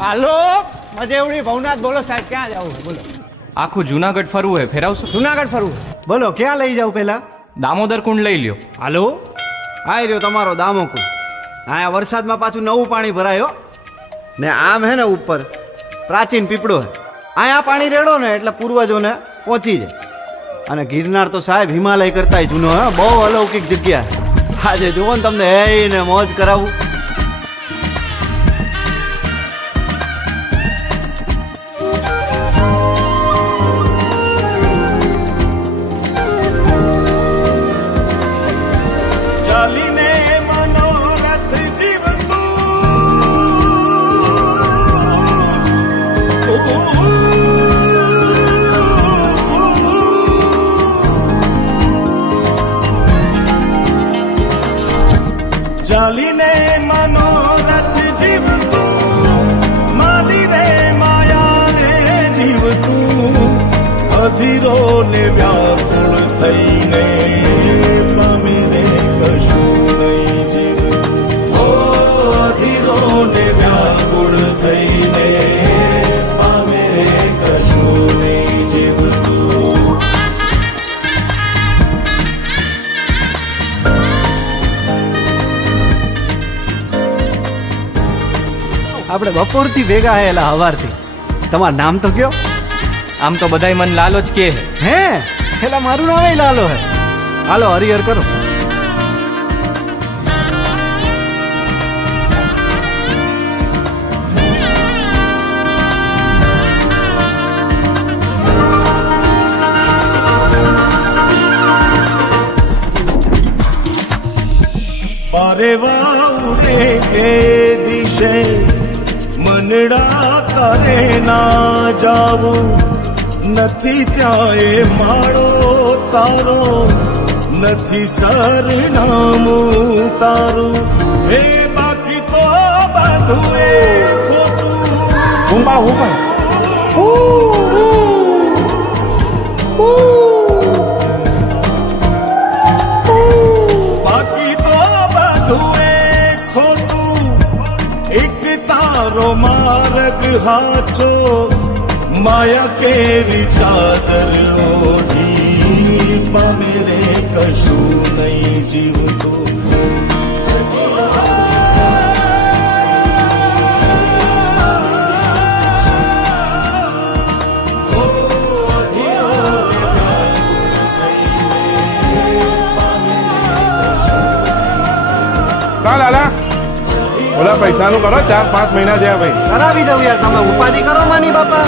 હાલો, મજેવડી ભવનાથ બોલો સાહેબ, ક્યાં જાવ બોલો? આખું જુનાગઢ ફરવું હે, ફેરાવશો? જુનાગઢ ફરવું બોલો, ક્યાં લઈ જાવ પેલા? દામોદર કુંડ લઈ લ્યો. હાલો, આ રહ્યો તમારો દામોકુંડ. અહીંયા વરસાદમાં પાછું નવું પાણી ભરાયો ને આમ હે ને ઉપર પ્રાચીન પીપળો હે. અહીંયા પાણી રેડો ને એટલે પૂર્વજોને પહોંચી જાય. અને ગિરનાર તો સાહેબ હિમાલય કરતાંય જૂનો હે, બહુ અલૌકિક જગ્યા. આજે જુઓ ને તમને હે ને મોજ કરાવું. ચાલીને મનોરથ જીવતું, માલીને માયા રે જીવતું, અધીરો ને વ્યાકુળ થઈને પામીને કશું નહીં જીવતું. હો અધીરો ને વ્યાકુળ થઈને પામીને કશું નહીં જીવતું. આપણે બપોરથી ભેગા હેલા હવારથી. તમારું નામ તો કયો? આમ તો બધાય મન લાલો જ કે હે પેલા મારું નામ લાલો હે. હાલો હરિહર કરો. પારે વાઉરે કે દિશે મનડા તારે ના જાવું, નથી ત્યાં એ માળો તારો, નથી સરનામું તારું. હે બાકી તો બધું એ ખોટું. બાકી તો બધું એ ખોટું, એક તારો માર્ગ હાચો, માયા કેરી ચાદર ઓઢી પામે રે કશું નહીં જીવતું. લાલા ઓલા પૈસાનું કરો, 4-5 મહિના થયા ભાઈ. કરાવી દઉં યાર, તમે ઉપાધિ કરો માની બાપા.